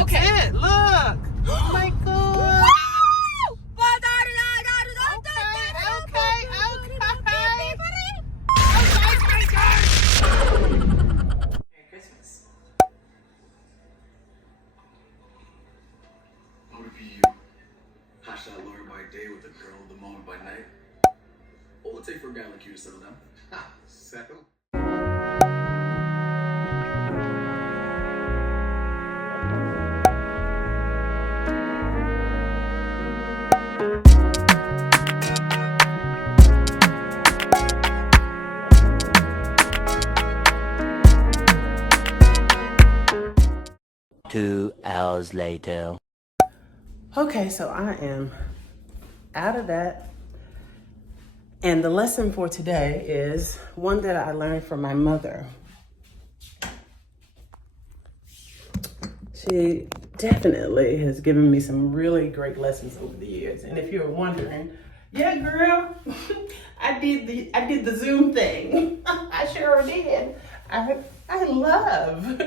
Okay. That's it. Look. Oh my God. Merry Christmas. What would be you? Hash that lawyer by day with a girl the moment by night. What would it take for a guy like you to settle down? Ha! Settle. Two hours later. Okay, so I am out of that. And the lesson for today is one that I learned from my mother. She definitely has given me some really great lessons over the years. And if you're wondering, yeah, girl, I did the Zoom thing. I sure did. I love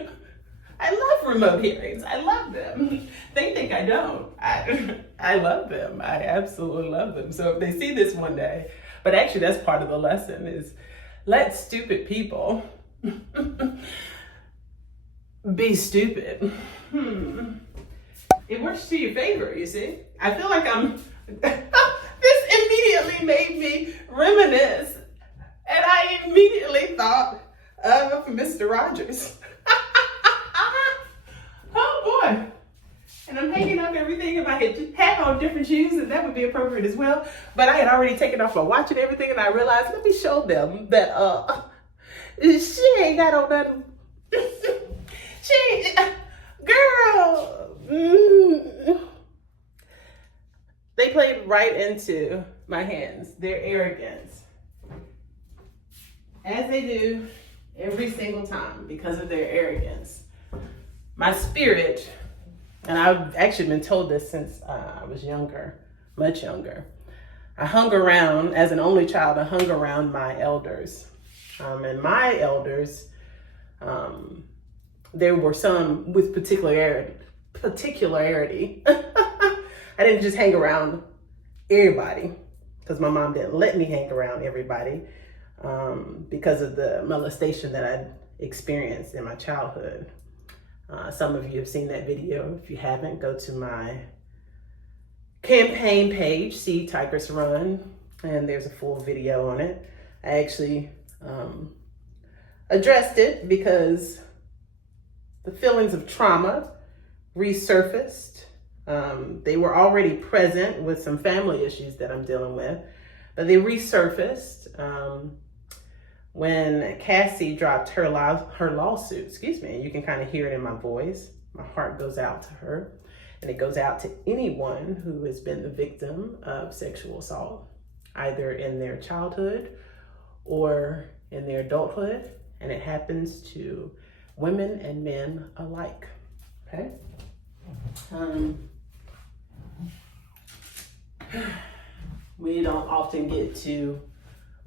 remote hearings. I love them. They think I don't. I love them. I absolutely love them. So if they see this one day, but actually that's part of the lesson is let stupid people be stupid. It works to your favor, you see. I feel like this immediately made me reminisce, and I immediately thought of Mr. Rogers. Oh boy. And I'm hanging up everything. If I had on different shoes, and that would be appropriate as well. But I had already taken off my watch and everything, and I realized, let me show them that she ain't got on nothing. Girl. They played right into my hands, their arrogance. As they do every single time because of their arrogance. My spirit, and I've actually been told this since I was younger, much younger. I hung around, as an only child, I hung around my elders. And my elders, there were some with particularity. I didn't just hang around everybody, because my mom didn't let me hang around everybody because of the molestation that I experienced in my childhood. Some of you have seen that video. If you haven't, go to my campaign page, See Tigress Run, and there's a full video on it. I actually addressed it because the feelings of trauma resurfaced. They were already present with some family issues that I'm dealing with, but they resurfaced when Cassie dropped her lawsuit. Excuse me. You can kind of hear it in my voice. My heart goes out to her, and it goes out to anyone who has been the victim of sexual assault, either in their childhood or in their adulthood, and it happens to women and men alike. Okay. We don't often get to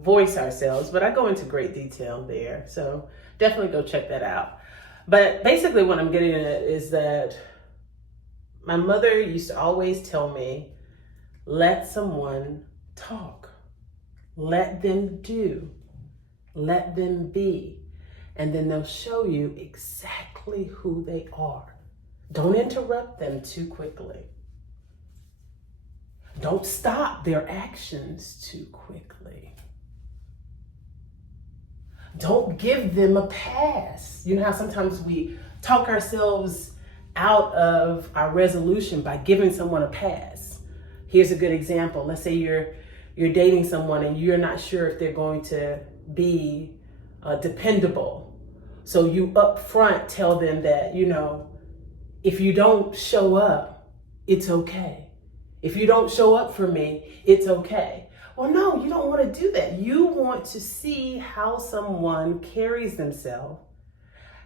voice ourselves, but I go into great detail there. So definitely go check that out. But basically what I'm getting at is that my mother used to always tell me, let someone talk, let them do, let them be, and then they'll show you exactly who they are. Don't interrupt them too quickly. Don't stop their actions too quickly. Don't give them a pass. You know how sometimes we talk ourselves out of our resolution by giving someone a pass. Here's a good example. Let's say you're dating someone and you're not sure if they're going to be dependable. So you up front tell them that, you know, if you don't show up, it's okay. If you don't show up for me, it's okay. Well, no, you don't want to do that. You want to see how someone carries themselves,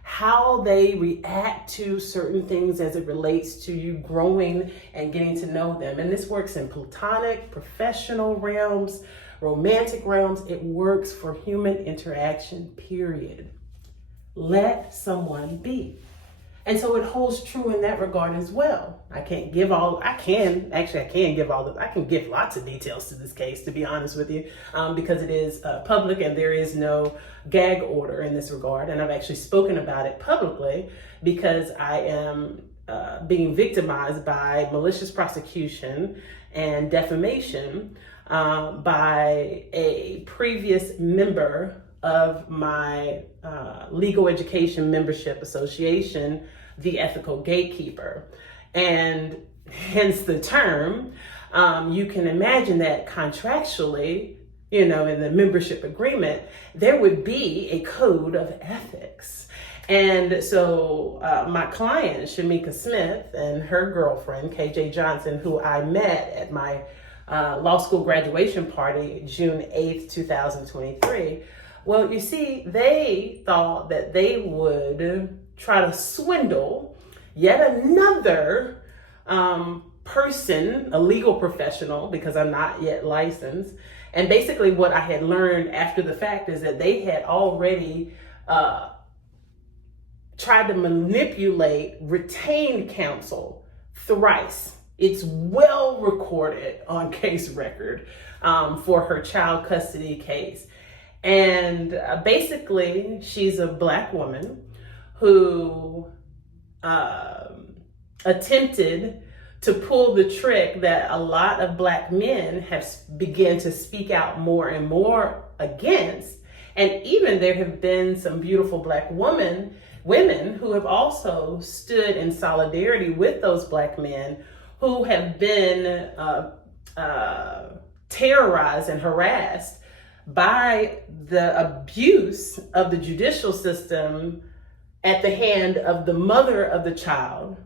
how they react to certain things as it relates to you growing and getting to know them. And this works in platonic, professional realms, romantic realms. It works for human interaction, period. Let someone be. And so it holds true in that regard as well. I can give lots of details to this case, to be honest with you, because it is public and there is no gag order in this regard. And I've actually spoken about it publicly because I am being victimized by malicious prosecution and defamation by a previous member of my legal education membership association, the Ethical Gatekeeper. And hence the term, you can imagine that contractually, in the membership agreement, there would be a code of ethics. And so my client, Shamika Smith, and her girlfriend, KJ Johnson, who I met at my law school graduation party, June 8th, 2023, well, you see, they thought that they would try to swindle yet another person, a legal professional, because I'm not yet licensed. And basically what I had learned after the fact is that they had already tried to manipulate retained counsel thrice. It's well recorded on case record for her child custody case. And basically, she's a Black woman who attempted to pull the trick that a lot of Black men have begun to speak out more and more against. And even there have been some beautiful Black women who have also stood in solidarity with those Black men who have been terrorized and harassed by the abuse of the judicial system at the hand of the mother of the child,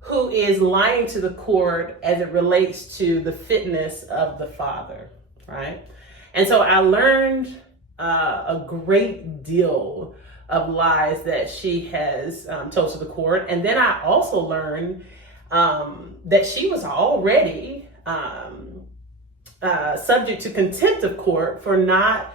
who is lying to the court as it relates to the fitness of the father, right? And so I learned a great deal of lies that she has told to the court. And then I also learned that she was already subject to contempt of court for not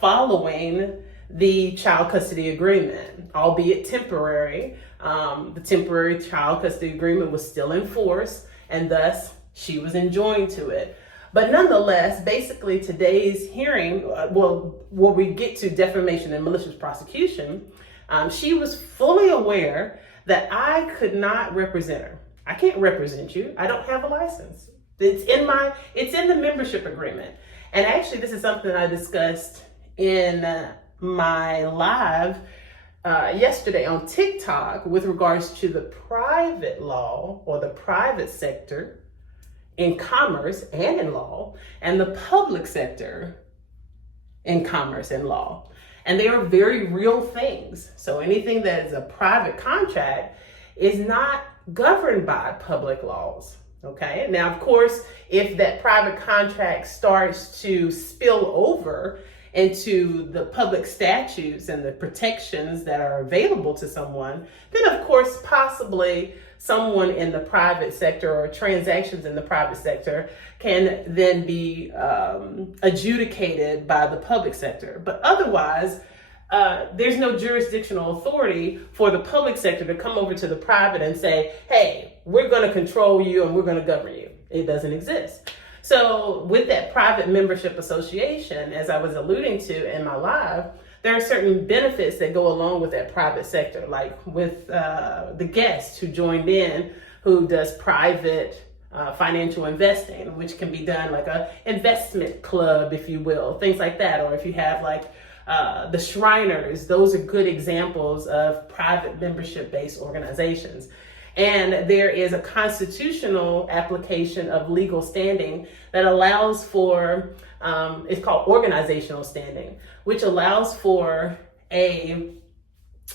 following the child custody agreement, albeit temporary. The temporary child custody agreement was still in force, and thus she was enjoined to it. But nonetheless, basically today's hearing, where we get to defamation and malicious prosecution, she was fully aware that I could not represent her. I can't represent you. I don't have a license. It's in the membership agreement. And actually, this is something I discussed in my live yesterday on TikTok with regards to the private law or the private sector in commerce and in law, and the public sector in commerce and law. And they are very real things. So anything that is a private contract is not governed by public laws. Okay. Now, of course, if that private contract starts to spill over into the public statutes and the protections that are available to someone, then of course, possibly someone in the private sector or transactions in the private sector can then be adjudicated by the public sector. But otherwise, there's no jurisdictional authority for the public sector to come over to the private and say, hey, we're going to control you and we're going to govern you. It doesn't exist. So with that private membership association, as I was alluding to in my live, there are certain benefits that go along with that private sector, like with the guest who joined in, who does private financial investing, which can be done like a investment club, if you will, things like that. Or if you have like the Shriners, those are good examples of private membership-based organizations. And there is a constitutional application of legal standing that allows for, it's called organizational standing, which allows for a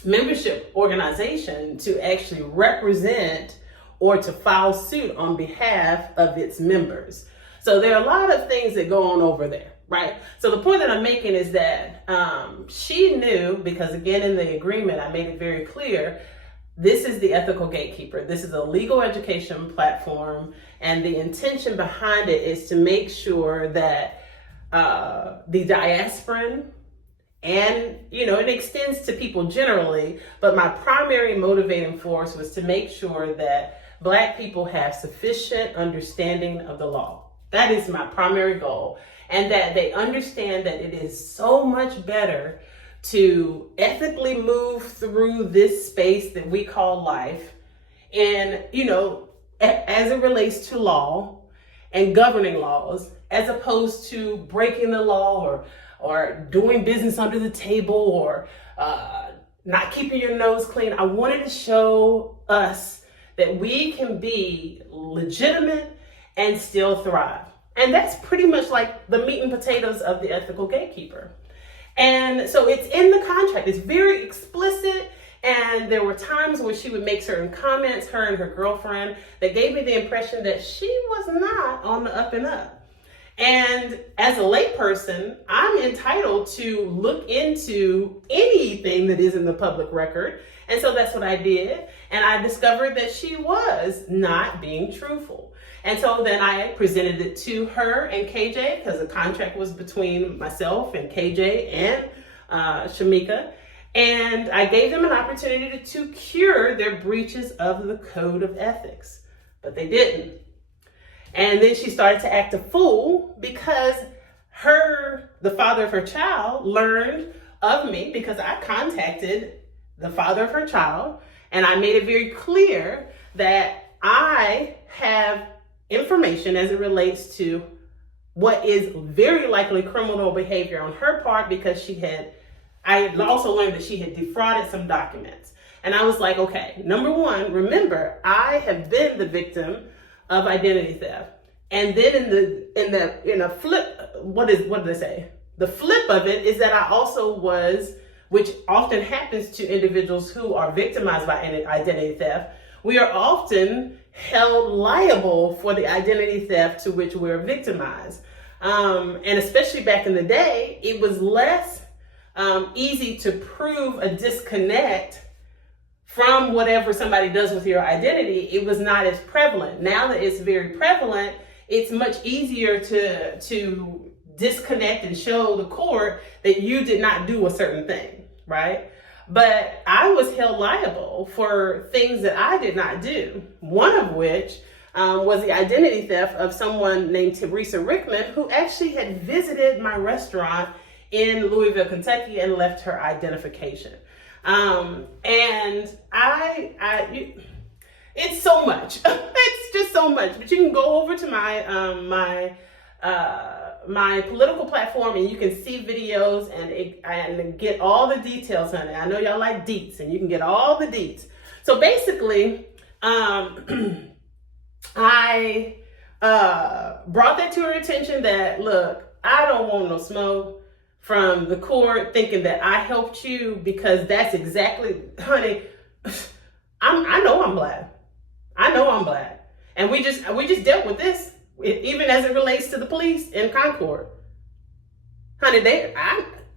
membership organization to actually represent or to file suit on behalf of its members. So there are a lot of things that go on over there, right? So the point that I'm making is that she knew, because again, in the agreement, I made it very clear, this is the Ethical Gatekeeper. This is a legal education platform, and the intention behind it is to make sure that the diasporan And, it extends to people generally, but my primary motivating force was to make sure that Black people have sufficient understanding of the law. That is my primary goal. And that they understand that it is so much better to ethically move through this space that we call life. And, as it relates to law and governing laws, as opposed to breaking the law or doing business under the table or not keeping your nose clean. I wanted to show us that we can be legitimate and still thrive. And that's pretty much like the meat and potatoes of the ethical gatekeeper. And so it's in the contract. It's very explicit. And there were times where she would make certain comments, her and her girlfriend, that gave me the impression that she was not on the up and up. And as a layperson, I'm entitled to look into anything that is in the public record. And so that's what I did. And I discovered that she was not being truthful. And so then I presented it to her and KJ, because the contract was between myself and KJ and Shamika. And I gave them an opportunity to cure their breaches of the code of ethics, but they didn't. And then she started to act a fool because the father of her child learned of me because I contacted the father of her child, and I made it very clear that I have information as it relates to what is very likely criminal behavior on her part, because I had also learned that she had defrauded some documents. And I was like, okay, number one, remember, I have been the victim of identity theft. And then in a flip, what did they say? The flip of it is that I also was, which often happens to individuals who are victimized by identity theft, we are often held liable for the identity theft to which we're victimized. And especially back in the day, it was less easy to prove a disconnect from whatever somebody does with your identity. It was not as prevalent. Now that it's very prevalent, it's much easier to disconnect and show the court that you did not do a certain thing, right? But I was held liable for things that I did not do. One of which was the identity theft of someone named Teresa Rickman, who actually had visited my restaurant in Louisville, Kentucky, and left her identification. And it's so much. It's just so much. But you can go over to my political platform and you can see videos and get all the details on it. I know y'all like deets, and you can get all the deets. So basically, I brought that to her attention that, look, I don't want no smoke from the court thinking that I helped you, because that's exactly, honey, I know I'm Black. I know I'm Black. And we just dealt with this, even as it relates to the police in Concord. Honey,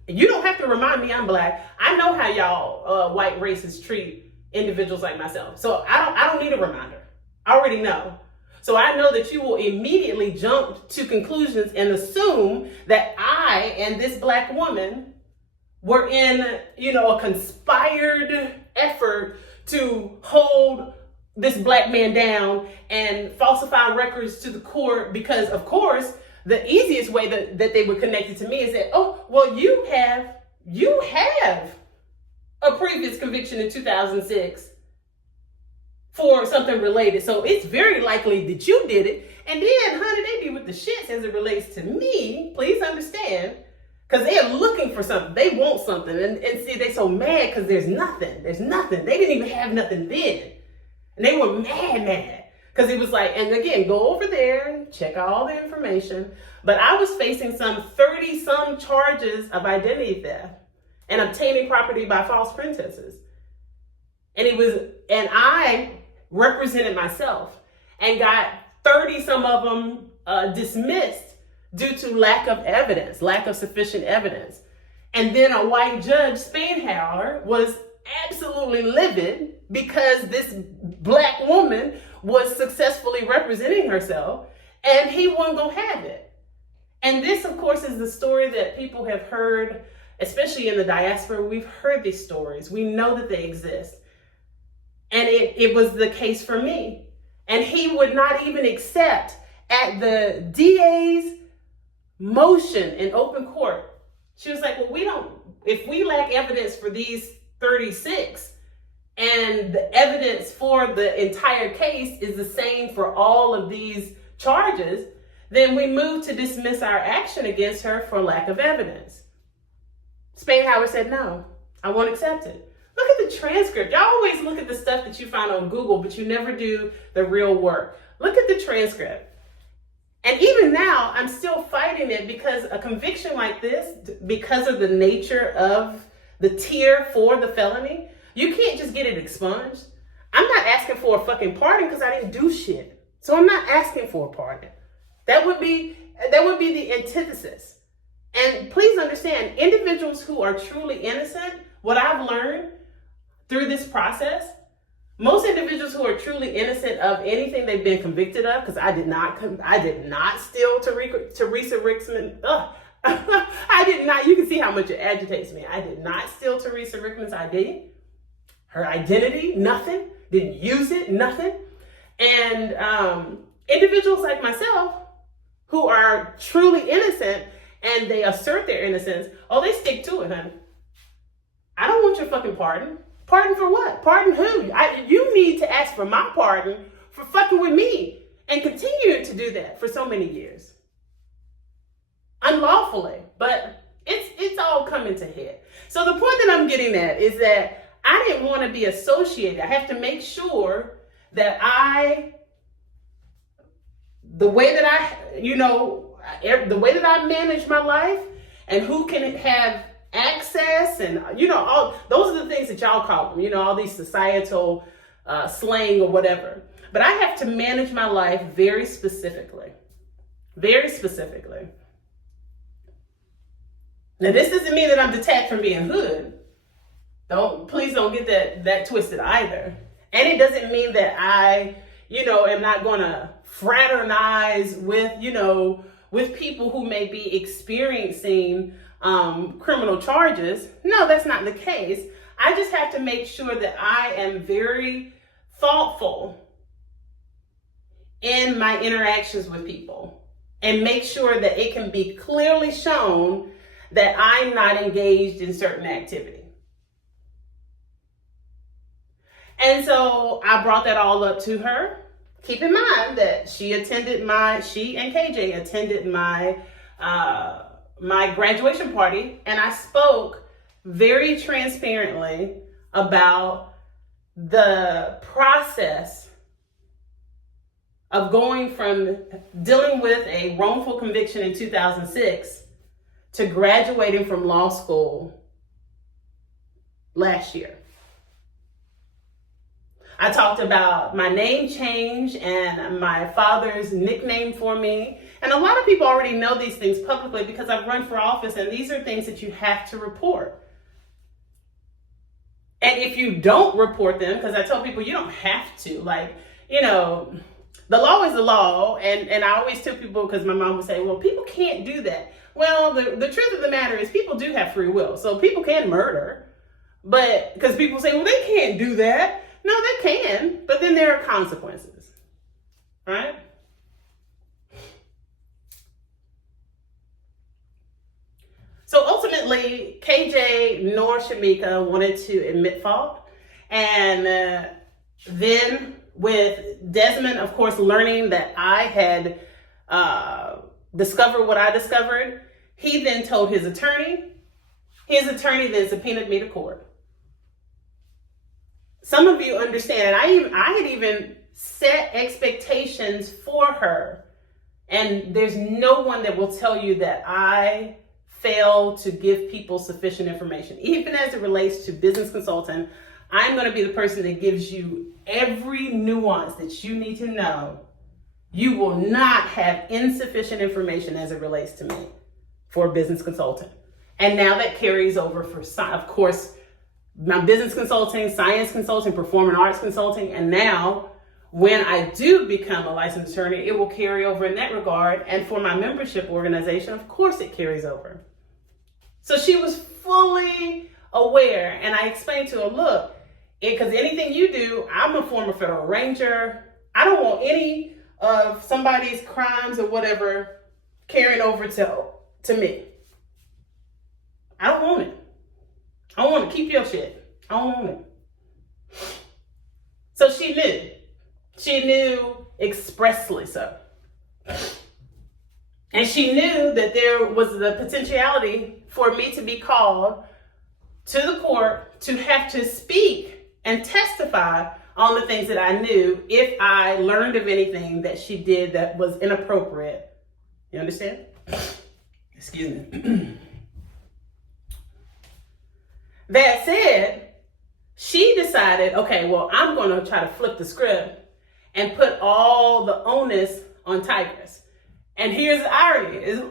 you don't have to remind me I'm Black. I know how y'all white racists treat individuals like myself. So I don't need a reminder. I already know. So I know that you will immediately jump to conclusions and assume that I and this Black woman were in, a conspired effort to hold this Black man down and falsify records to the court, because of course the easiest way that they would connect it to me is that, oh, well, you have a previous conviction in 2006 for something related, so it's very likely that you did it. And then, honey, they be with the shits as it relates to me. Please understand, because they're looking for something. They want something, and see, they so mad because there's nothing. They didn't even have nothing then. And they were mad because it was like, and again, go over there and check out all the information. But I was facing some 30-some charges of identity theft and obtaining property by false pretenses. And I represented myself and got 30-some of them dismissed due to lack of sufficient evidence. And then a white judge, Spanhauer, was absolutely livid because this Black woman was successfully representing herself, and he wasn't gonna have it. And this, of course, is the story that people have heard especially in the diaspora, we've heard these stories. We know that they exist. And it was the case for me. And he would not even accept at the DA's motion in open court. She was like, well, if we lack evidence for these 36 and the evidence for the entire case is the same for all of these charges, then we move to dismiss our action against her for lack of evidence. Spain Howard said, no, I won't accept it. Look at the transcript. Y'all always look at the stuff that you find on Google, but you never do the real work. Look at the transcript. And even now, I'm still fighting it because a conviction like this, because of the nature of the tier for the felony, you can't just get it expunged. I'm not asking for a fucking pardon because I didn't do shit. So I'm not asking for a pardon. That would be the antithesis. And please understand, individuals who are truly innocent, what I've learned through this process, most individuals who are truly innocent of anything they've been convicted of, because I did not steal Teresa Rickman. I did not. You can see how much it agitates me. I did not steal Teresa Rickman's ID, her identity, nothing. Didn't use it, nothing. And individuals like myself who are truly innocent and they assert their innocence, they stick to it, honey. I don't want your fucking pardon. Pardon for what? Pardon who? You need to ask for my pardon for fucking with me and continuing to do that for so many years. Unlawfully, but it's all coming to head. So the point that I'm getting at is that I didn't want to be associated. I have to make sure that the way that I manage my life and who can have access and, all those are the things that y'all call them, all these societal slang or whatever. But I have to manage my life very specifically. Very specifically. Now, this doesn't mean that I'm detached from being hood. Please don't get that twisted either. And it doesn't mean that I, am not going to fraternize with people who may be experiencing criminal charges. No, that's not the case. I just have to make sure that I am very thoughtful in my interactions with people and make sure that it can be clearly shown that I'm not engaged in certain activity. And so I brought that all up to her. Keep in mind that she and KJ attended my graduation party, and I spoke very transparently about the process of going from dealing with a wrongful conviction in 2006 to graduating from law school last year. I talked about my name change and my father's nickname for me. And a lot of people already know these things publicly because I've run for office, and these are things that you have to report. And if you don't report them, because I tell people you don't have to, the law is the law. And I always tell people, because my mom would say, well, people can't do that. Well, the truth of the matter is people do have free will. So people can murder, but because people say, well, they can't do that. No, they can, but then there are consequences, right? So ultimately, KJ nor Shamika wanted to admit fault. And then with Desmond, of course, learning that I had discovered what I discovered, he then told his attorney. His attorney then subpoenaed me to court. Some of you understand, I had even set expectations for her. And there's no one that will tell you that I fail to give people sufficient information. Even as it relates to business consulting, I'm going to be the person that gives you every nuance that you need to know. You will not have insufficient information as it relates to me for business consulting. And now that carries over for, of course, my business consulting, science consulting, performing arts consulting. And now when I do become a licensed attorney, it will carry over in that regard. And for my membership organization, of course it carries over. So she was fully aware, and I explained to her, look, because anything you do, I'm a former federal ranger. I don't want any of somebody's crimes or whatever carrying over to me. I don't want it. I want to keep your shit. I don't want it. So she knew. She knew expressly so. And she knew that there was the potentiality for me to be called to the court to have to speak and testify on the things that I knew if I learned of anything that she did that was inappropriate. You understand? Excuse me. That said, she decided, okay, well, I'm going to try to flip the script and put all the onus on Tigress. And here's the irony.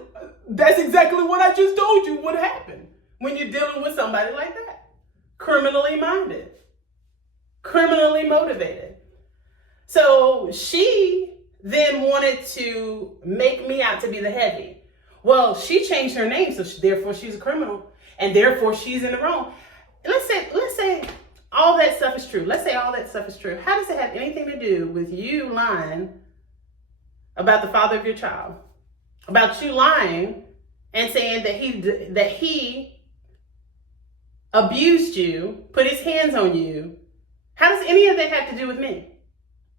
That's exactly what I just told you would happen when you're dealing with somebody like that. Criminally minded. Criminally motivated. So she then wanted to make me out to be the heavy. Well, she changed her name, so therefore she's a criminal, and therefore she's in the wrong. Let's say all that stuff is true. Let's say all that stuff is true. How does it have anything to do with you lying about the father of your child? About you lying and saying that he abused you, put his hands on you? How does any of that have to do with me?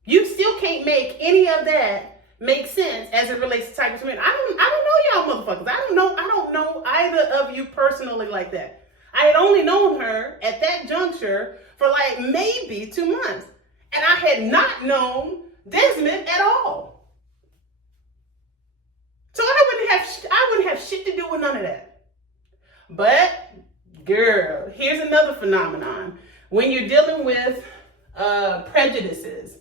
You still can't make any of that make sense as it relates to Tigress. I don't know y'all motherfuckers. I don't know either of you personally like that. I had only known her at that juncture for like maybe 2 months. And I had not known Desmond at all. So I wouldn't have shit to do with none of that. But girl, here's another phenomenon. When you're dealing with prejudices,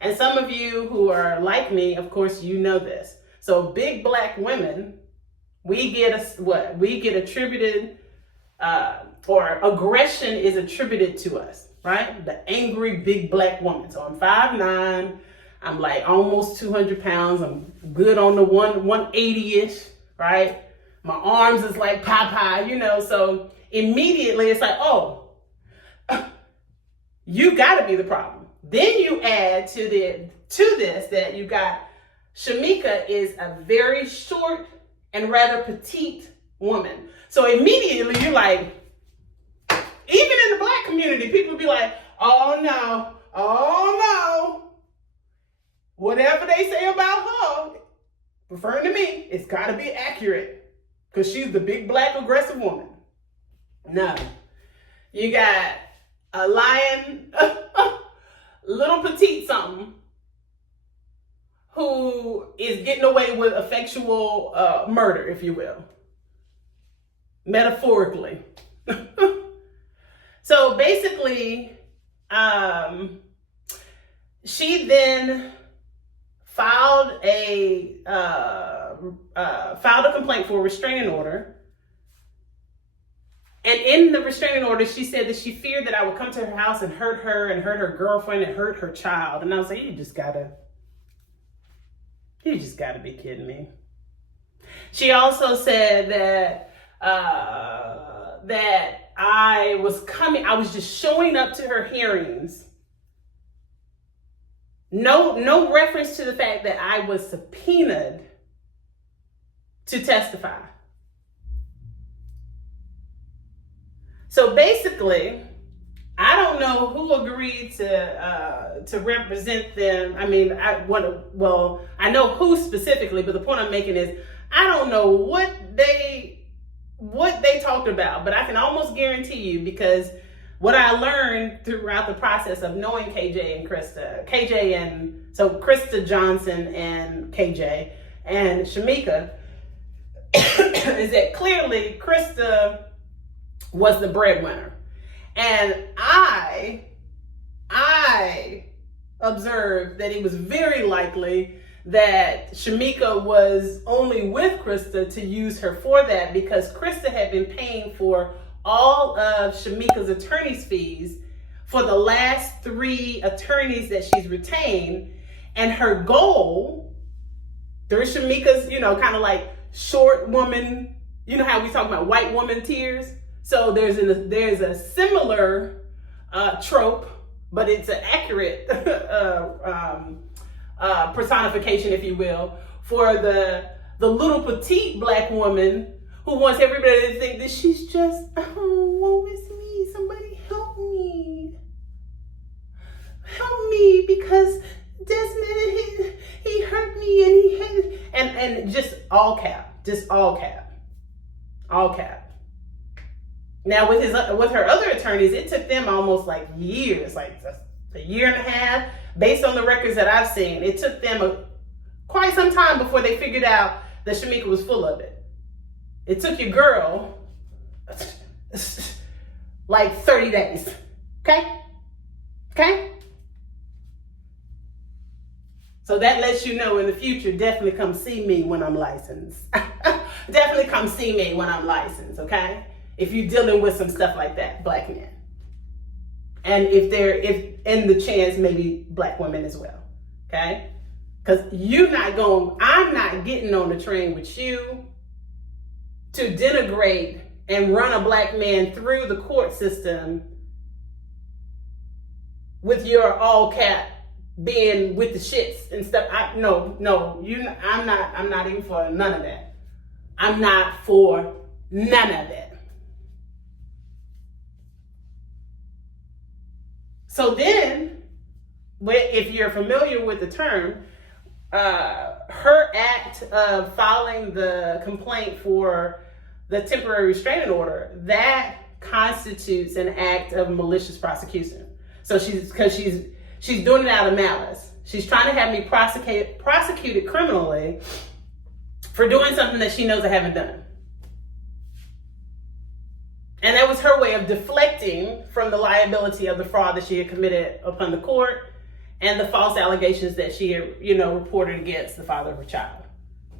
and some of you who are like me, of course, you know this. So big black women, we get attributed, or aggression is attributed to us, right? The angry big black woman. So I'm 5'9", I'm like almost 200 pounds. I'm good on the 180-ish, right? My arms is like Popeye, so immediately it's like, oh, you gotta be the problem. Then you add to this that you got Shamika is a very short and rather petite woman. So immediately you're like, even in the black community, people be like, oh no. Whatever they say about her, referring to me, it's gotta be accurate. Because she's the big black aggressive woman. No. You got a lion, little petite something, who is getting away with effectual murder, if you will. Metaphorically. So basically, she then filed a complaint for a restraining order. And in the restraining order, she said that she feared that I would come to her house and hurt her girlfriend and hurt her child. And I was like, you just gotta be kidding me. She also said that I was just showing up to her hearings. No reference to the fact that I was subpoenaed to testify. So basically, I don't know who agreed to represent them. I mean, I know who specifically, but the point I'm making is I don't know what they talked about, but I can almost guarantee you, because what I learned throughout the process of knowing KJ and Krista Johnson and KJ and Shamika is that clearly Krista was the breadwinner. And I observed that it was very likely that Shamika was only with Krista to use her for that, because Krista had been paying for all of Shamika's attorney's fees for the last 3 attorneys that she's retained. And her goal, through Shamika's, kind of like short woman You know how we talk about white woman tears? So there's a similar trope, but it's an accurate personification, if you will, for the little petite black woman who wants everybody to think that she's just, oh, woe is me, somebody help me. Help me, because Desmond, he hurt me, and just all cap. Now with her other attorneys, it took them almost like years, like a year and a half, based on the records that I've seen. It took them quite some time before they figured out that Shamika was full of it. It took your girl like 30 days. Okay? So that lets you know in the future, definitely come see me when I'm licensed. Definitely come see me when I'm licensed, okay? If you're dealing with some stuff like that, black men. And if in the chance, maybe black women as well, okay? Because I'm not getting on the train with you to denigrate and run a black man through the court system with your all cap being with the shits and stuff. I'm not even for none of that. I'm not for none of that. So then, if you're familiar with the term, her act of filing the complaint for the temporary restraining order, that constitutes an act of malicious prosecution. So she's doing it out of malice. She's trying to have me prosecuted criminally for doing something that she knows I haven't done. And that was her way of deflecting from the liability of the fraud that she had committed upon the court and the false allegations that she had, reported against the father of her child,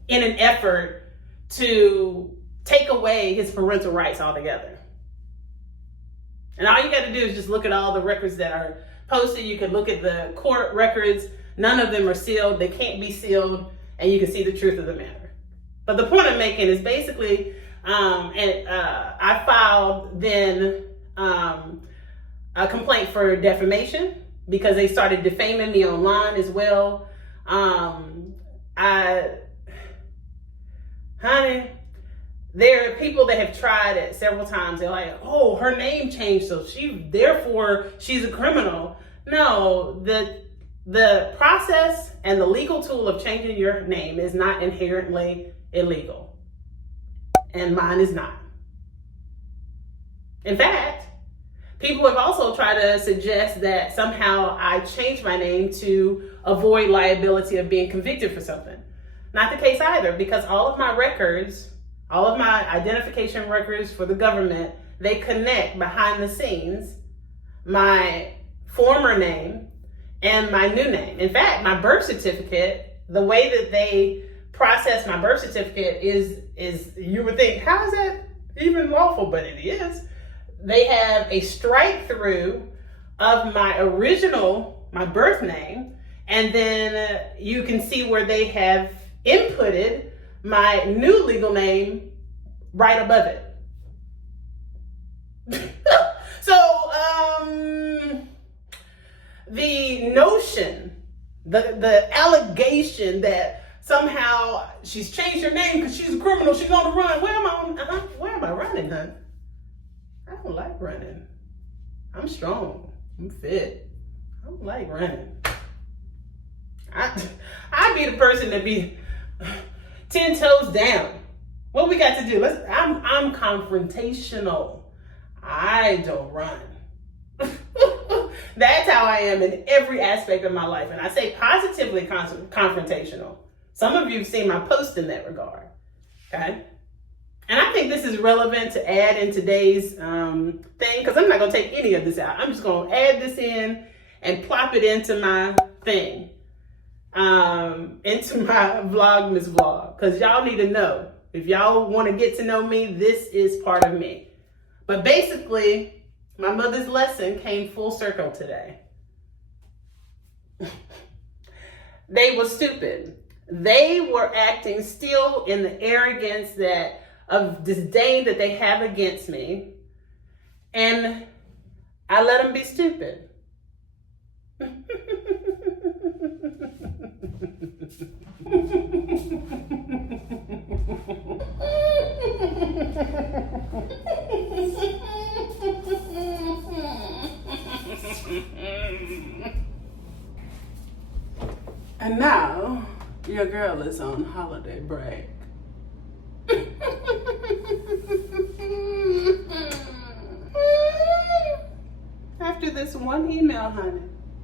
in an effort to take away his parental rights altogether. And all you got to do is just look at all the records that are posted. You can look at the court records. None of them are sealed. They can't be sealed, and you can see the truth of the matter. But the point I'm making is basically, I filed then a complaint for defamation because they started defaming me online as well. Honey, there are people that have tried it several times. They're like, oh, her name changed, so she's a criminal. No, the process and the legal tool of changing your name is not inherently illegal. And mine is not. In fact, people have also tried to suggest that somehow I changed my name to avoid liability of being convicted for something. Not the case either, because all of my records, all of my identification records for the government, they connect behind the scenes my former name and my new name. In fact, my birth certificate, the way that they process my birth certificate is you would think, how is that even lawful? But it is. They have a strike through of my birth name, and then you can see where they have inputted my new legal name right above it. So the notion, the allegation that somehow she's changed her name because she's a criminal, she's on the run. Where am I running, hon? I don't like running. I'm strong. I'm fit. I don't like running. I'd be the person that be 10 toes down. What we got to do? I'm confrontational. I don't run. That's how I am in every aspect of my life. And I say positively confrontational. Some of you have seen my post in that regard. Okay? And I think this is relevant to add in today's thing, because I'm not going to take any of this out. I'm just going to add this in and plop it into my thing, into my Vlogmas vlog, because y'all need to know. If y'all want to get to know me, this is part of me. But basically, my mother's lesson came full circle today. They were stupid. They were acting still in the arrogance that of disdain that they have against me, and I let them be stupid. And now, your girl is on holiday break. After this one email, honey.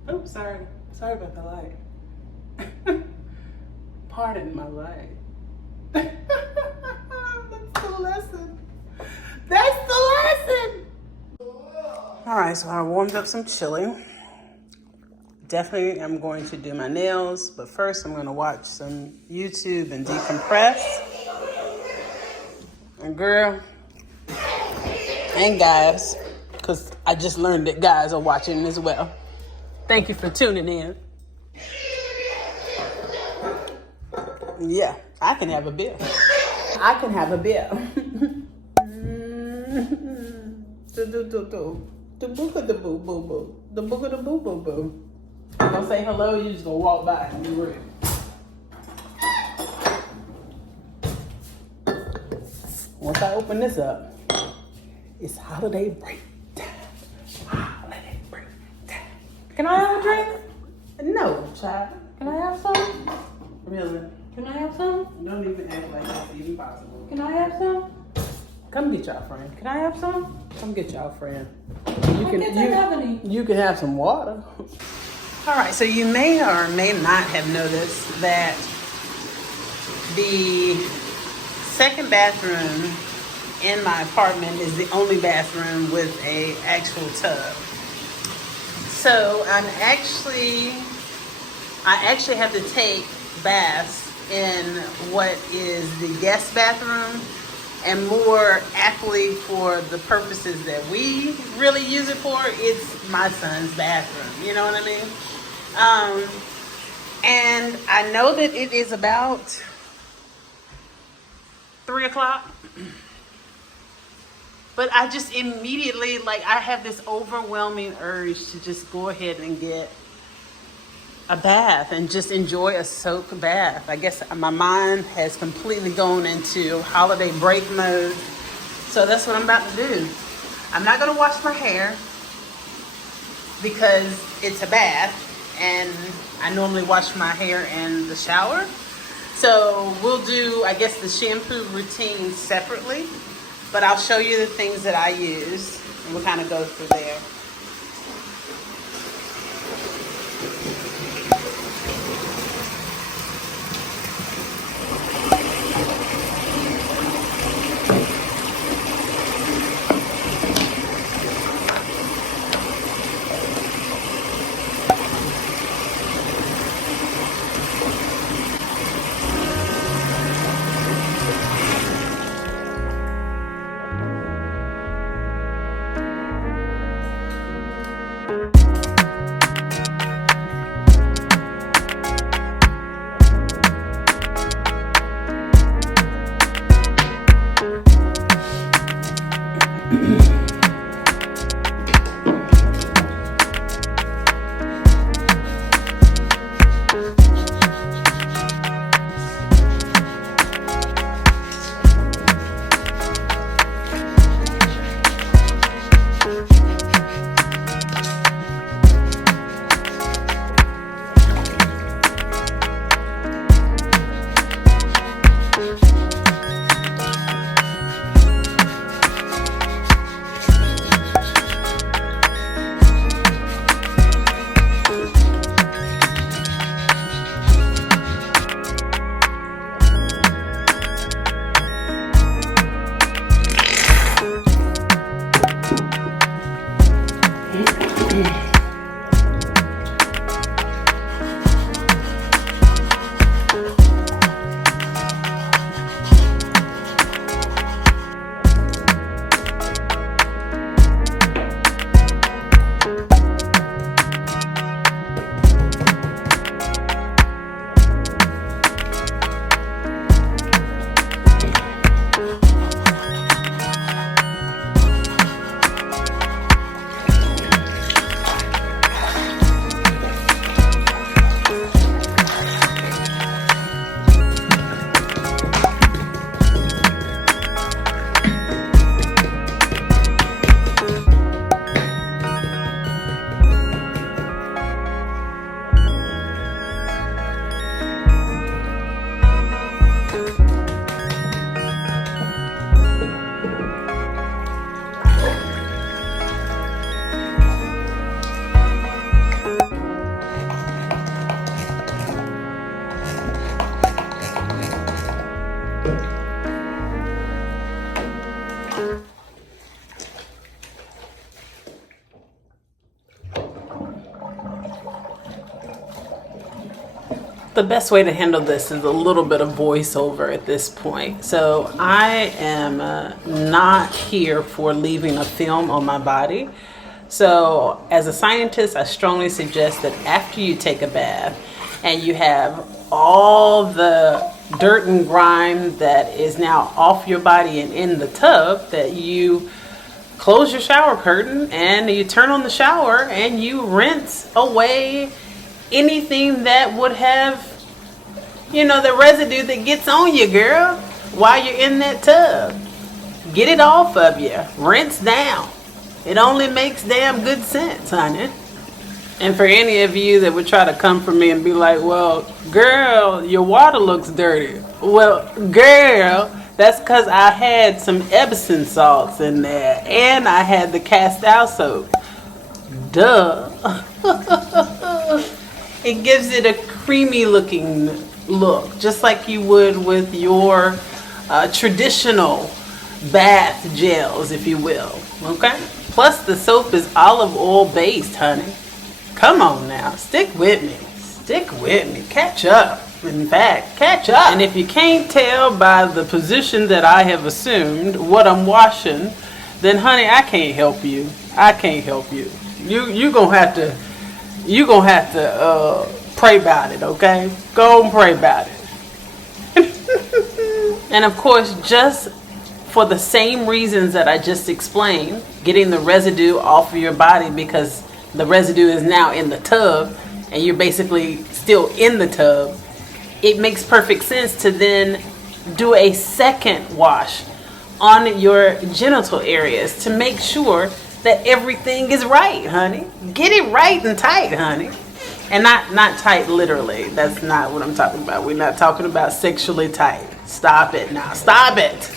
Oh, sorry. Sorry about the light. Pardon my light. That's the lesson. That's the lesson. All right, so I warmed up some chili. Definitely I'm going to do my nails, but first I'm going to watch some YouTube and decompress. And girl, and guys, because I just learned that guys are watching as well. Thank you for tuning in. Yeah, I can have a beer. I can have a beer. The book of the boo boo boo. The book of the boo boo boo. Don't say hello, you just gonna walk by and be rude. Once I open this up, it's holiday break time. Holiday break time. Can I have a drink? No, child. Can I have some? Really? Can I have some? Don't even act like that's even possible. Can I have some? Come get y'all friend. Can I have some? Come get y'all friend. I can't have any. You can have some water. All right, so you may or may not have noticed that the second bathroom in my apartment is the only bathroom with an actual tub. So I actually have to take baths in what is the guest bathroom, and more aptly for the purposes that we really use it for, it's my son's bathroom. You know what I mean? And I know that it is about 3 o'clock, but I just immediately, I have this overwhelming urge to just go ahead and get a bath and just enjoy a soak bath. I guess my mind has completely gone into holiday break mode. So that's what I'm about to do. I'm not gonna wash my hair because it's a bath and I normally wash my hair in the shower. So we'll do, I guess, the shampoo routine separately, but I'll show you the things that I use and we'll kind of go through there. the best way to handle this is a little bit of voiceover at this point. So I am not here for leaving a film on my body. So as a scientist, I strongly suggest that after you take a bath and you have all the dirt and grime that is now off your body and in the tub, that you close your shower curtain and you turn on the shower and you rinse away anything that would have, you know, the residue that gets on you, girl, while you're in that tub. Get it off of you. Rinse down. It only makes damn good sense, honey. And for any of you that would try to come for me and be like, well, girl, your water looks dirty. Well, girl, that's because I had some Epsom salts in there and I had the cast out soap. Duh. It gives it a creamy looking look, just like you would with your traditional bath gels, if you will. Okay? Plus the soap is olive oil based, honey. Come on now, stick with me. Stick with me. Catch up. In fact, catch up. And if you can't tell by the position that I have assumed what I'm washing, then honey, I can't help you. I can't help you. You gonna have to pray about it, okay? Go and pray about it. And of course, just for the same reasons that I just explained, getting the residue off of your body because the residue is now in the tub and you're basically still in the tub, it makes perfect sense to then do a second wash on your genital areas to make sure that everything is right, honey. Get it right and tight, honey. And not tight literally. That's not what I'm talking about. We're not talking about sexually tight. Stop it now. Stop it.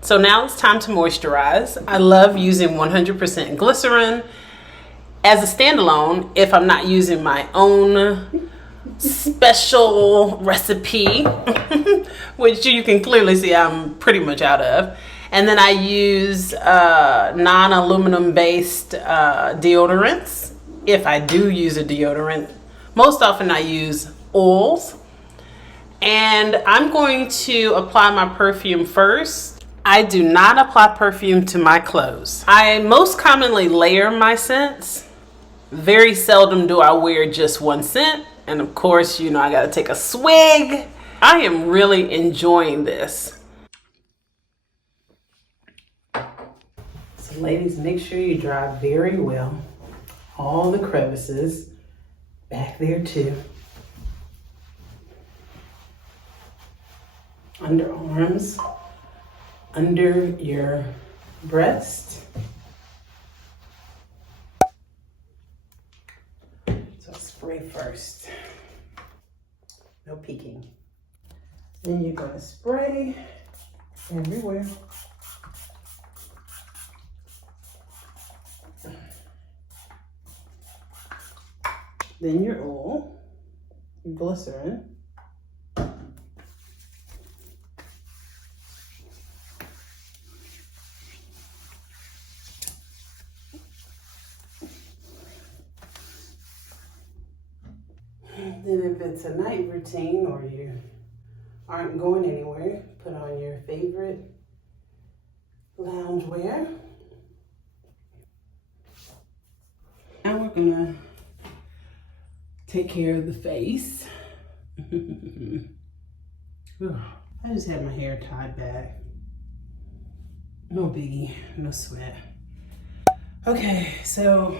So now it's time to moisturize. I love using 100% glycerin as a standalone if I'm not using my own special recipe, which you can clearly see I'm pretty much out of. And then I use non-aluminum based deodorants if I do use a deodorant. Most often I use oils. And I'm going to apply my perfume first. I do not apply perfume to my clothes. I most commonly layer my scents. Very seldom do I wear just one scent. And of course, you know, I gotta take a swig. I am really enjoying this. So ladies, make sure you dry very well. All the crevices back there too. Underarms. Under your breast. So spray first. No peeking. Then you're going to spray everywhere. Then your oil, your glycerin. Then if it's a night routine or you aren't going anywhere, put on your favorite loungewear. Now we're gonna take care of the face. I just had my hair tied back. No biggie, no sweat. Okay, so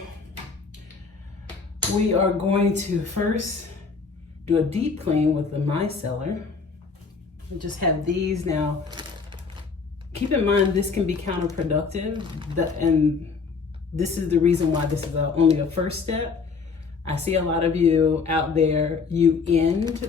we are going to first do a deep clean with the micellar. I just have these now. Keep in mind, this can be counterproductive, and this is the reason why this is only a first step. I see a lot of you out there, you end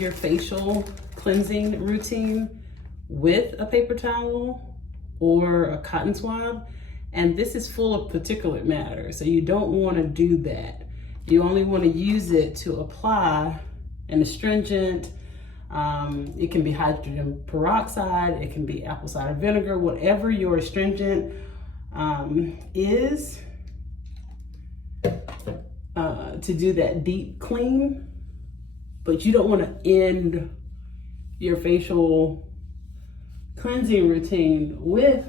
your facial cleansing routine with a paper towel or a cotton swab, and this is full of particulate matter, so you don't want to do that. You only want to use it to apply an astringent. It can be hydrogen peroxide, it can be apple cider vinegar, whatever your astringent is, to do that deep clean. But you don't want to end your facial cleansing routine with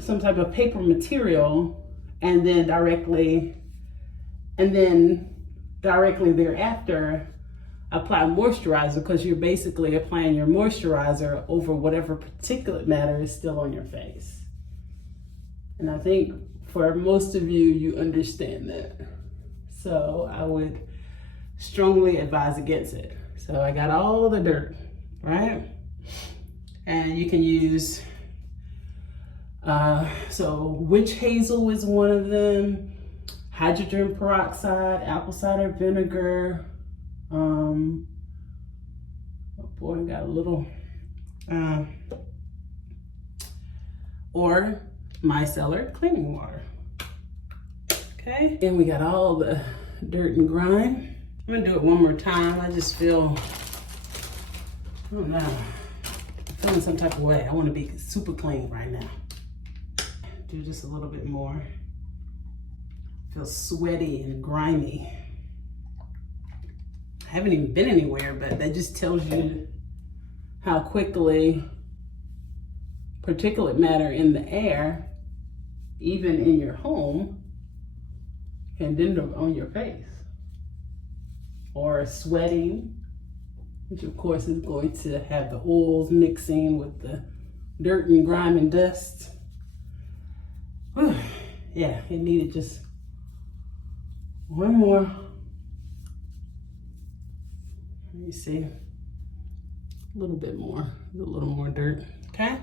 some type of paper material and then directly thereafter apply moisturizer, because you're basically applying your moisturizer over whatever particulate matter is still on your face. And I think for most of you, you understand that. So I would strongly advise against it. So I got all the dirt, right? And you can use, so witch hazel is one of them, hydrogen peroxide, apple cider vinegar, oh boy, I got a little, or micellar cleaning water. Okay, and we got all the dirt and grime. I'm gonna do it one more time. I just feel, I don't know, I'm feeling some type of way. I want to be super clean right now. Do just a little bit more. Feel sweaty and grimy. I haven't even been anywhere, but that just tells you how quickly particulate matter in the air, even in your home, can end up on your face. Or sweating, which of course is going to have the oils mixing with the dirt and grime and dust. Whew. Yeah, it needed just one more. Let me see, a little bit more, a little more dirt, okay?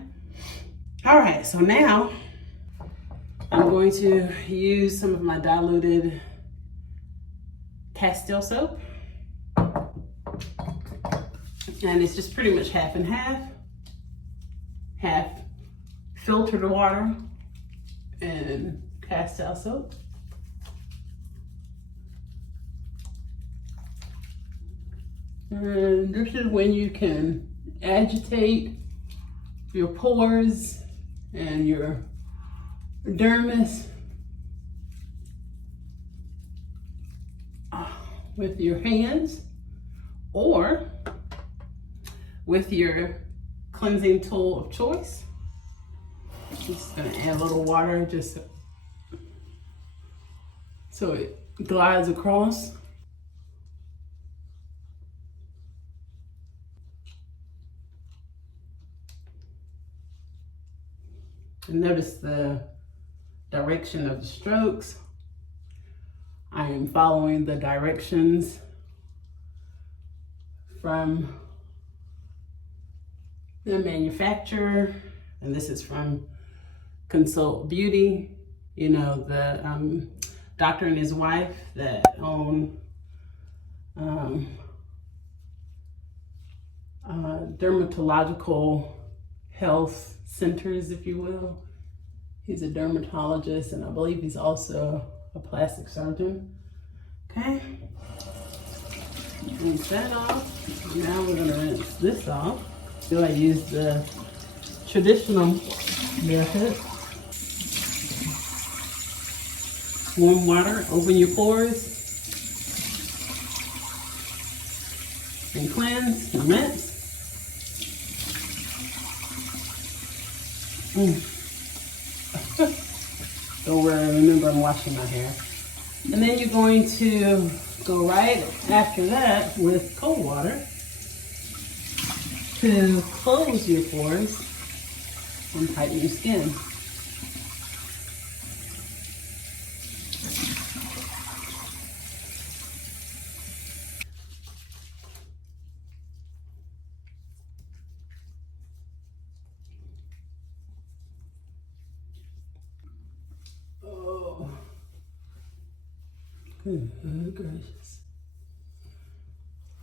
All right, so now I'm going to use some of my diluted Castile soap. And it's just pretty much half and half. Half filtered water and Castile soap. And this is when you can agitate your pores and your dermis with your hands or with your cleansing tool of choice. Just gonna add a little water just so it glides across. And notice the direction of the strokes. I am following the directions from the manufacturer, and this is from Consult Beauty, you know, the doctor and his wife that own dermatological health centers, if you will. He's a dermatologist, and I believe he's also a plastic surgeon. Okay, rinse that off. Now we're gonna rinse this off. So I use the traditional method. Warm water, open your pores, and cleanse and rinse. Don't worry, remember I'm washing my hair. And then you're going to go right after that with cold water to close your pores and tighten your skin. Oh, good gracious.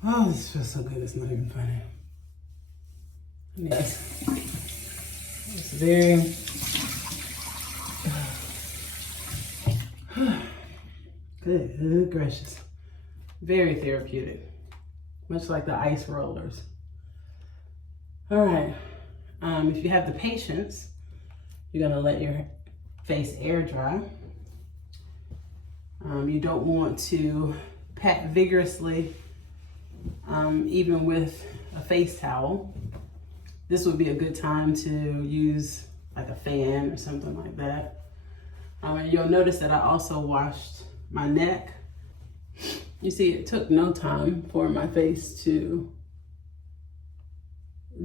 Oh, this feels so good, it's not even funny. Yes. It's very good gracious. Very therapeutic, much like the ice rollers. All right, if you have the patience, you're gonna let your face air dry. You don't want to pat vigorously, even with a face towel. This would be a good time to use like a fan or something like that. And you'll notice that I also washed my neck. You see, it took no time for my face to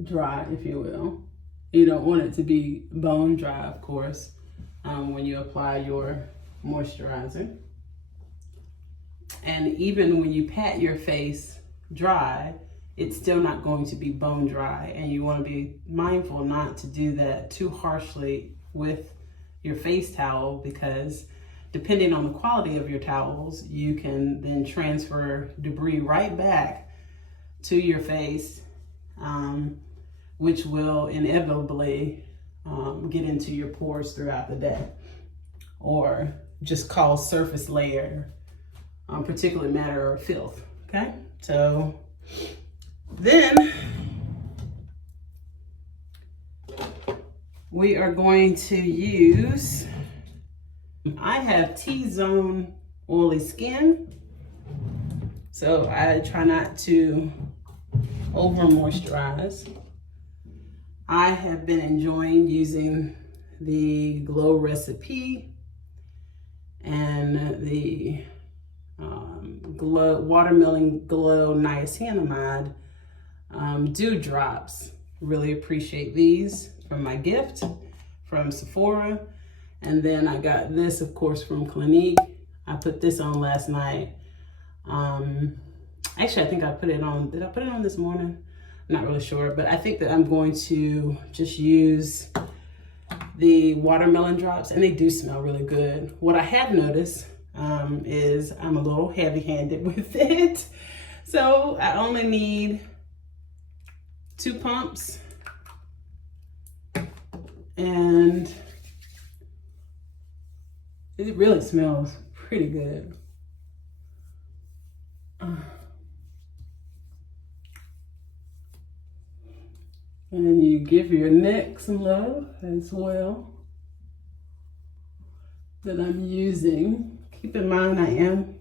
dry, if you will. You don't want it to be bone dry, of course, when you apply your moisturizer. And even when you pat your face dry, it's still not going to be bone dry. And you want to be mindful not to do that too harshly with your face towel, because depending on the quality of your towels, you can then transfer debris right back to your face, which will inevitably get into your pores throughout the day, or just cause surface layer particulate matter or filth. Okay, so then we are going to use, I have T-zone oily skin, so I try not to over moisturize. I have been enjoying using the Glow Recipe and the Watermelon Glow Niacinamide Dew Drops. Really appreciate these from my gift from Sephora. And then I got this, of course, from Clinique. I put this on last night. Actually, I think I put it on, did I put it on this morning? I'm not really sure, but I think that I'm going to just use the watermelon drops, and they do smell really good. What I have noticed is I'm a little heavy-handed with it. So I only need 2 pumps, and it really smells pretty good. And then you give your neck some love as well that I'm using. Keep in mind, I am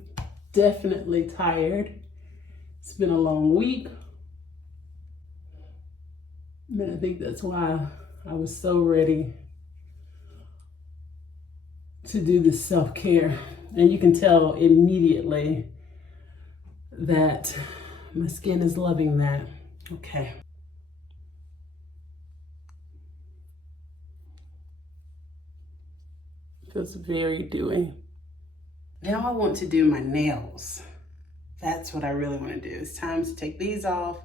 definitely tired. It's been a long week. And I think that's why I was so ready to do this self-care. And you can tell immediately that my skin is loving that. Okay. Feels very dewy. Now I want to do my nails. That's what I really want to do. It's time to take these off.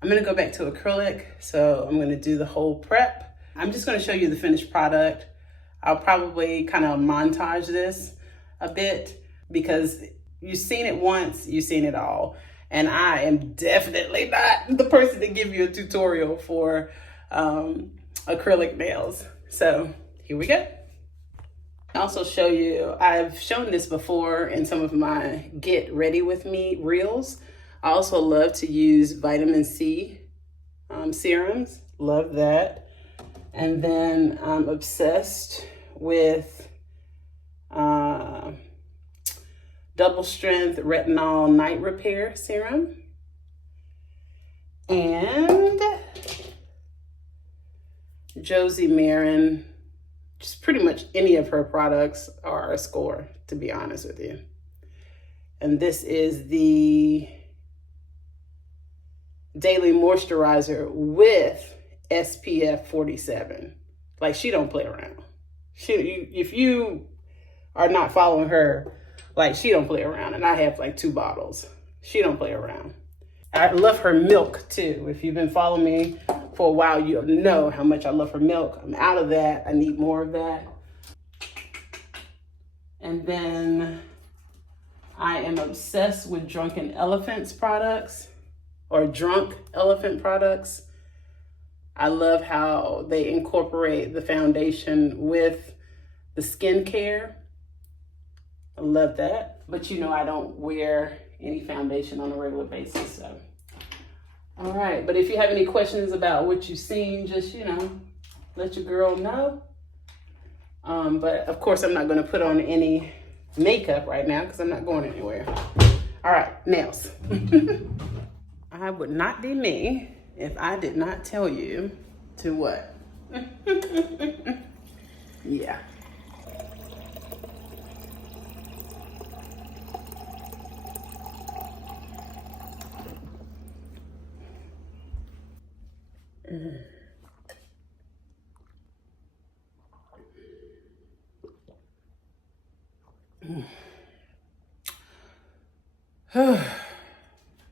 I'm gonna go back to acrylic, so I'm gonna do the whole prep. I'm just gonna show you the finished product. I'll probably kind of montage this a bit because you've seen it once, you've seen it all. And I am definitely not the person to give you a tutorial for acrylic nails. So here we go. I'll also show you, I've shown this before in some of my Get Ready With Me reels. I also love to use vitamin C serums, love that. And then I'm obsessed with double strength retinol night repair serum. And Josie Marin, just pretty much any of her products are a score, to be honest with you. And this is the daily moisturizer with SPF 47. Like, she don't play around. If you are not following her, like, she don't play around. And I have like 2 bottles. She don't play around. I love her milk too. If you've been following me for a while, you'll know how much I love her milk. I'm out of that. I need more of that. And then I am obsessed with Drunken Elephant's products, or Drunk Elephant products. I love how they incorporate the foundation with the skincare. I love that. But you know, I don't wear any foundation on a regular basis. So, all right. But if you have any questions about what you've seen, just, you know, let your girl know. But of course, I'm not going to put on any makeup right now because I'm not going anywhere. All right, nails. I would not be me if I did not tell you to what? Yeah.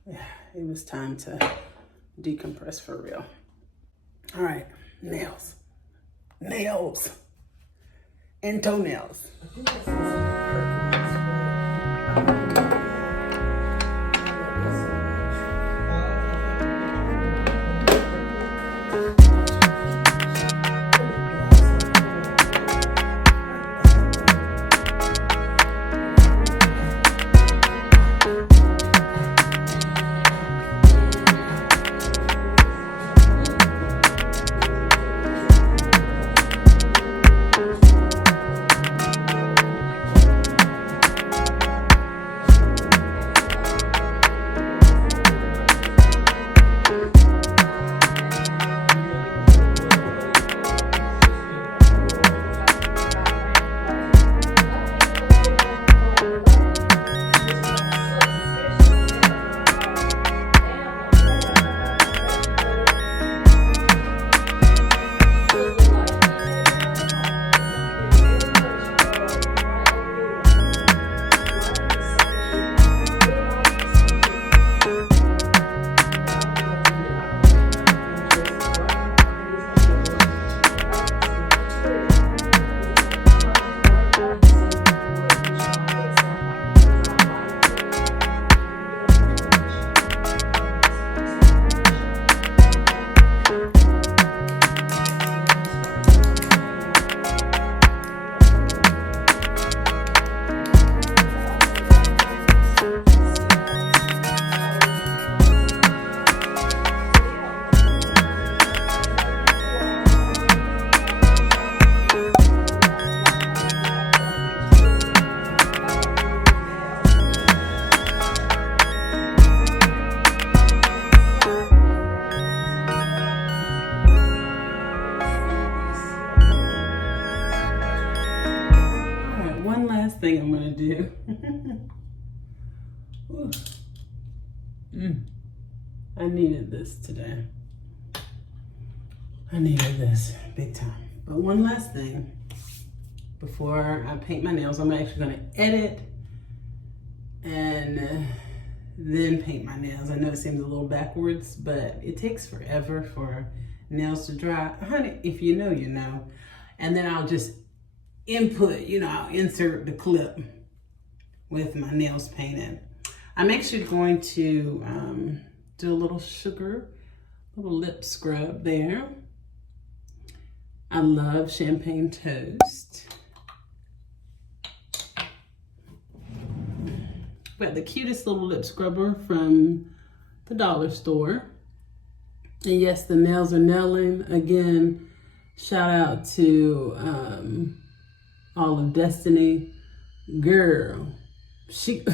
Yeah, it was time to decompress for real. All right, nails and toenails. Thing I'm gonna do. I needed this today. I needed this big time. But one last thing before I paint my nails, I'm actually gonna edit and then paint my nails. I know it seems a little backwards, but it takes forever for nails to dry. Honey, if you know, you know. And then I'll just input, you know, I'll insert the clip with my nails painted. I'm actually going to do a little lip scrub there. I love champagne toast. Got the cutest little lip scrubber from the dollar store. And yes, the nails are nailing. Again, shout out to all of Destiny. Girl, she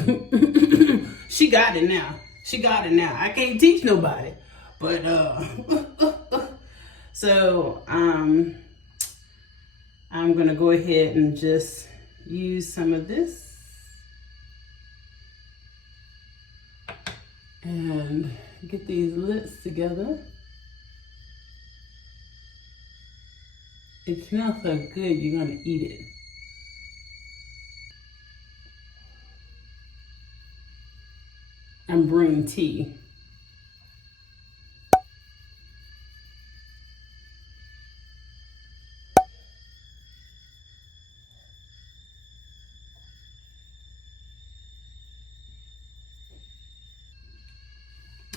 she got it now. She got it now. I can't teach nobody. But so I'm gonna go ahead and just use some of this and get these lips together. It smells so good, you're gonna eat it. I'm bringing tea.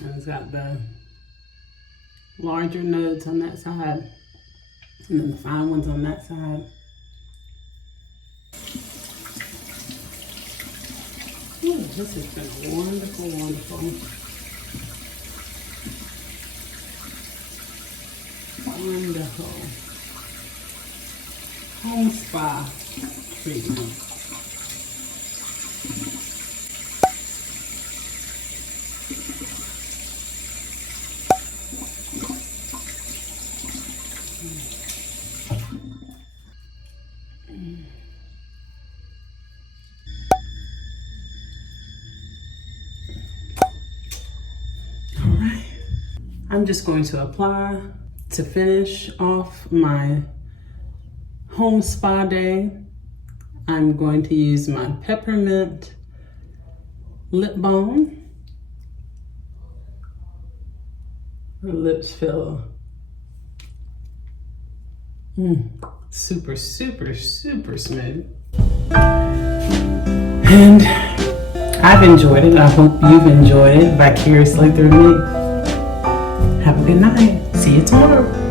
And it's got the larger nodes on that side, and then the fine ones on that side. Ooh, this has been wonderful, wonderful. Wonderful. Home spa treatment. All right. I'm just going to apply to finish off my home spa day. I'm going to use my peppermint lip balm. My lips feel super, super, super smooth. And I've enjoyed it. I hope you've enjoyed it vicariously through me. Have a good night. See you tomorrow.